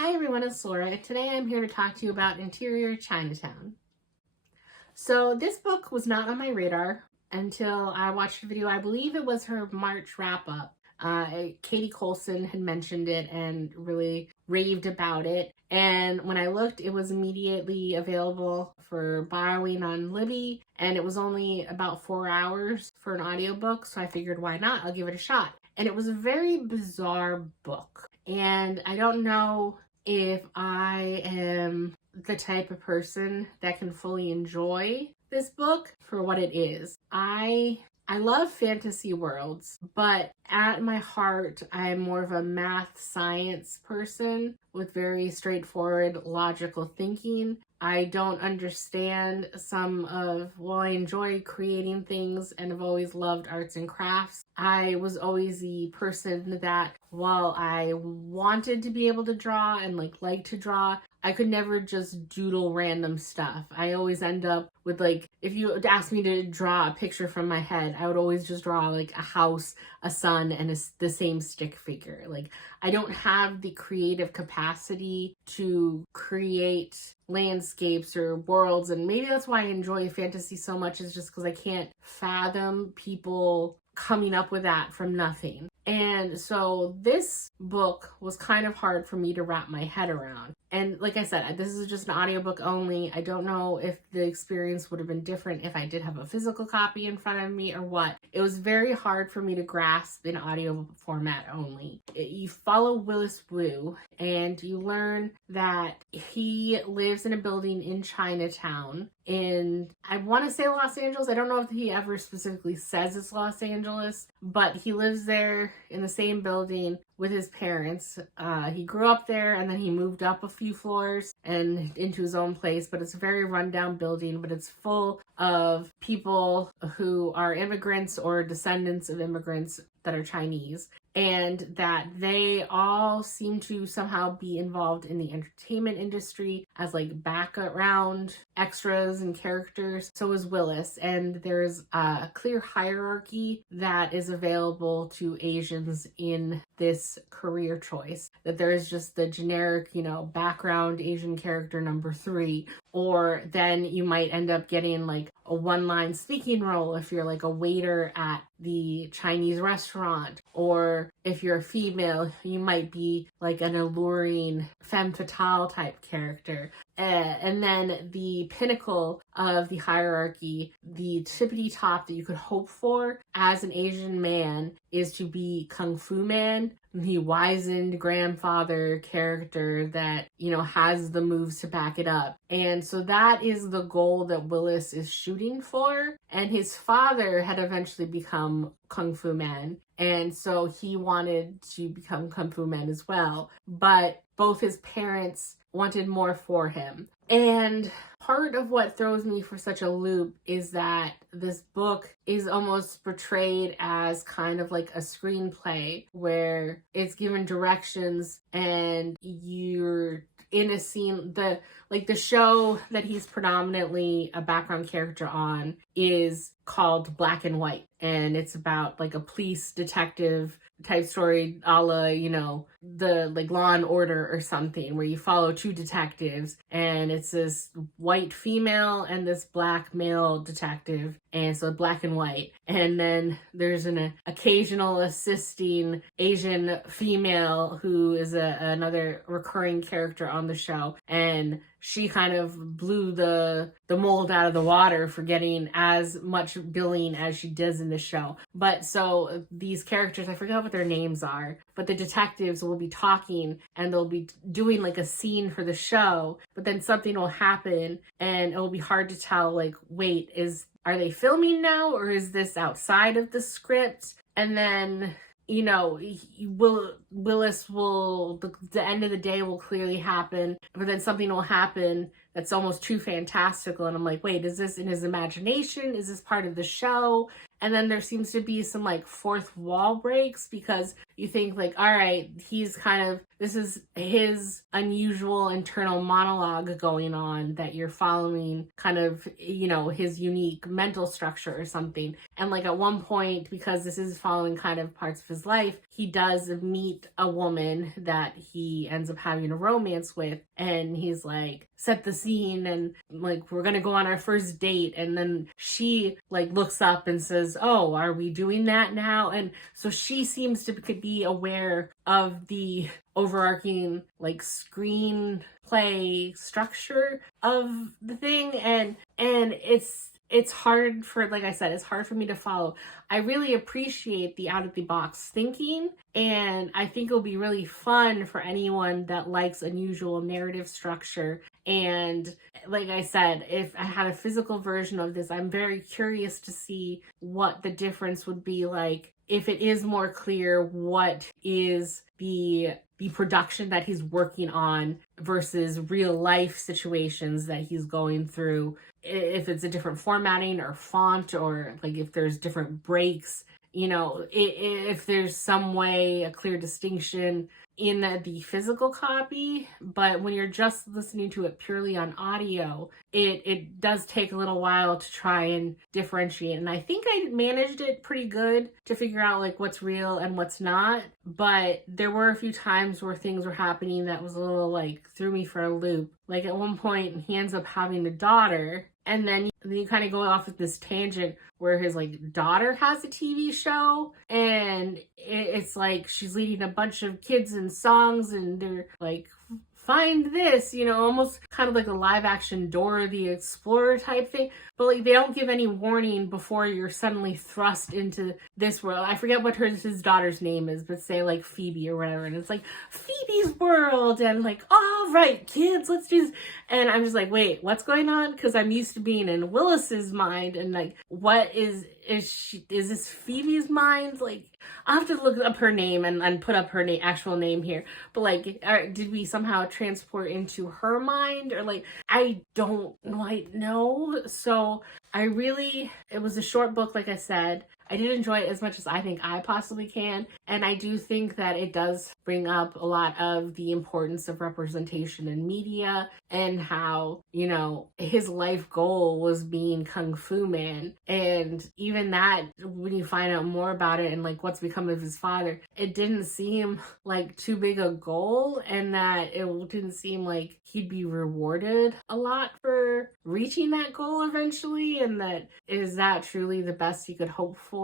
Hi everyone, it's Laura. Today I'm here to talk to you about Interior Chinatown. So this book was not on my radar until I watched a video. I believe it was her March wrap-up. Katie Colson had mentioned it and really raved about it. And when I looked, it was immediately available for borrowing on Libby, and it was only about 4 hours for an audiobook, so I figured, why not? I'll give it a shot. And it was a very bizarre book. And I don't know if I am the type of person that can fully enjoy this book for what it is. I love fantasy worlds, but at my heart, I'm more of a math science person with very straightforward, logical thinking. I don't understand I enjoy creating things and have always loved arts and crafts. I was always the person that, while I wanted to be able to draw and like to draw, I could never just doodle random stuff. I always end up with, if you asked me to draw a picture from my head, I would always just draw a house, a sun, and the same stick figure. I don't have the creative capacity to create landscapes or worlds, and maybe that's why I enjoy fantasy so much, is just because I can't fathom people coming up with that from nothing. And so this book was kind of hard for me to wrap my head around. And like I said, this is just an audiobook only. I don't know if the experience would have been different if I did have a physical copy in front of me or what. It was very hard for me to grasp in audio format only. You follow Willis Wu and you learn that he lives in a building in Chinatown in, I want to say, Los Angeles. I don't know if he ever specifically says it's Los Angeles, but he lives there in the same building with his parents. He grew up there and then he moved up a few floors and into his own place, but it's a very rundown building, but it's full of people who are immigrants or descendants of immigrants that are Chinese, and that they all seem to somehow be involved in the entertainment industry as background extras and characters. So is Willis, and there's a clear hierarchy that is available to Asians in this career choice. That there is just the generic, background Asian character number 3, or then you might end up getting a one-line speaking role if you're a waiter at the Chinese restaurant, or if you're a female, you might be an alluring femme fatale type character. And then the pinnacle of the hierarchy, the tippity top that you could hope for as an Asian man, is to be Kung Fu Man, the wizened grandfather character that, has the moves to back it up. And so that is the goal that Willis is shooting for. And his father had eventually become Kung Fu Man. And so he wanted to become Kung Fu Man as well. But both his parents wanted more for him. And part of what throws me for such a loop is that this book is almost portrayed as kind of like a screenplay where it's given directions and you're in a scene. The show that he's predominantly a background character on is called Black and White, and it's about a police detective type story, a la, the Law and Order or something, where you follow 2 detectives, and it's this white female and this black male detective, and so Black and White. And then there's an occasional assisting Asian female who is another recurring character on the show, and she kind of blew the mold out of the water for getting as much billing as she does in the show. But so these characters, I forget what their names are, but the detectives will be talking and they'll be doing a scene for the show, but then something will happen and it will be hard to tell, wait, are they filming now or is this outside of the script? And then Willis will, the end of the day will clearly happen, but then something will happen that's almost too fantastical. And I'm like, wait, is this in his imagination? Is this part of the show? And then there seems to be some fourth wall breaks, because you think all right, this is his unusual internal monologue going on that you're following, kind of, his unique mental structure or something. And at one point, because this is following kind of parts of his life, he does meet a woman that he ends up having a romance with, and he's like, set the scene, and like, we're gonna go on our first date, and then she like looks up and says, oh, are we doing that now? And so she seems to be aware of the overarching like screenplay structure of the thing, and it's hard for, like I said, it's hard for me to follow. I really appreciate the out of the box thinking, and I think it'll be really fun for anyone that likes unusual narrative structure. And like I said, if I had a physical version of this, I'm very curious to see what the difference would be like, if it is more clear what is the production that he's working on versus real life situations that he's going through, if it's a different formatting or font, or like if there's different breaks, you know, if there's some way, a clear distinction in the physical copy. But when you're just listening to it purely on audio, it does take a little while to try and differentiate. And I think I managed it pretty good to figure out like what's real and what's not. But there were a few times where things were happening that was a little like threw me for a loop. Like at one point he ends up having a daughter, and then you kind of go off at this tangent where his like daughter has a TV show, and it's like she's leading a bunch of kids in songs, and they're like, find this, you know, almost kind of like a live action Dora the Explorer type thing. But like they don't give any warning before you're suddenly thrust into this world. I forget what his daughter's name is, but say like Phoebe or whatever. And it's like Phoebe's world, and like, all right, kids, let's do this. And I'm just like, wait, what's going on? Because I'm used to being in Willis's mind, and like, what is this Phoebe's mind? Like, I'll have to look up her name and put up her actual name here. But like, did we somehow transport into her mind? Or like, I don't quite know. So it was a short book, like I said. I did enjoy it as much as I think I possibly can. And I do think that it does bring up a lot of the importance of representation in media, and how, you know, his life goal was being Kung Fu Man. And even that, when you find out more about it and like what's become of his father, it didn't seem like too big a goal, and that it didn't seem like he'd be rewarded a lot for reaching that goal eventually, and that is that truly the best he could hope for.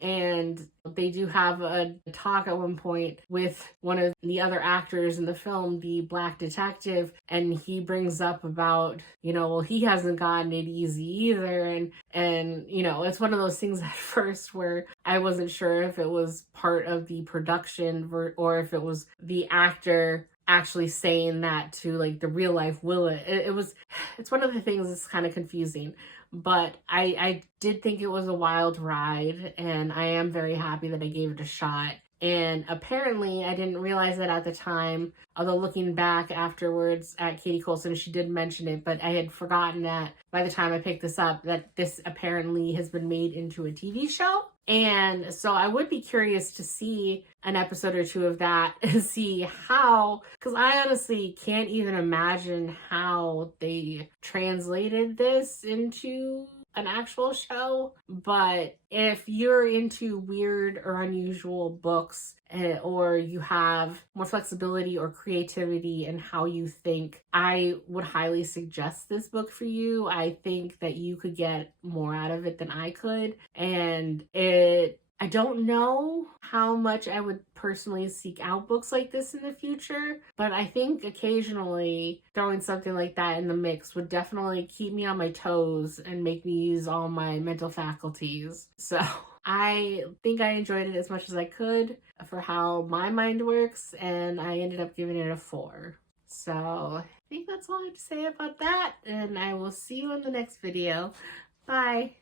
And they do have a talk at one point with one of the other actors in the film, the black detective, and he brings up about, you know, well, he hasn't gotten it easy either. And you know, it's one of those things at first where I wasn't sure if it was part of the production or if it was the actor actually saying that to like the real life Willa. It's one of the things that's kind of confusing. But I did think it was a wild ride, and I am very happy that I gave it a shot. And apparently, I didn't realize that at the time, although looking back afterwards at Katie Coulson, she did mention it, but I had forgotten that by the time I picked this up, that this apparently has been made into a TV show. And so I would be curious to see an episode or two of that and see how, because I honestly can't even imagine how they translated this into an actual show. But if you're into weird or unusual books, or you have more flexibility or creativity in how you think, I would highly suggest this book for you. I think that you could get more out of it than I could. And I don't know how much I would personally seek out books like this in the future, but I think occasionally throwing something like that in the mix would definitely keep me on my toes and make me use all my mental faculties. So I think I enjoyed it as much as I could for how my mind works, and I ended up giving it a 4. So I think that's all I have to say about that, and I will see you in the next video. Bye.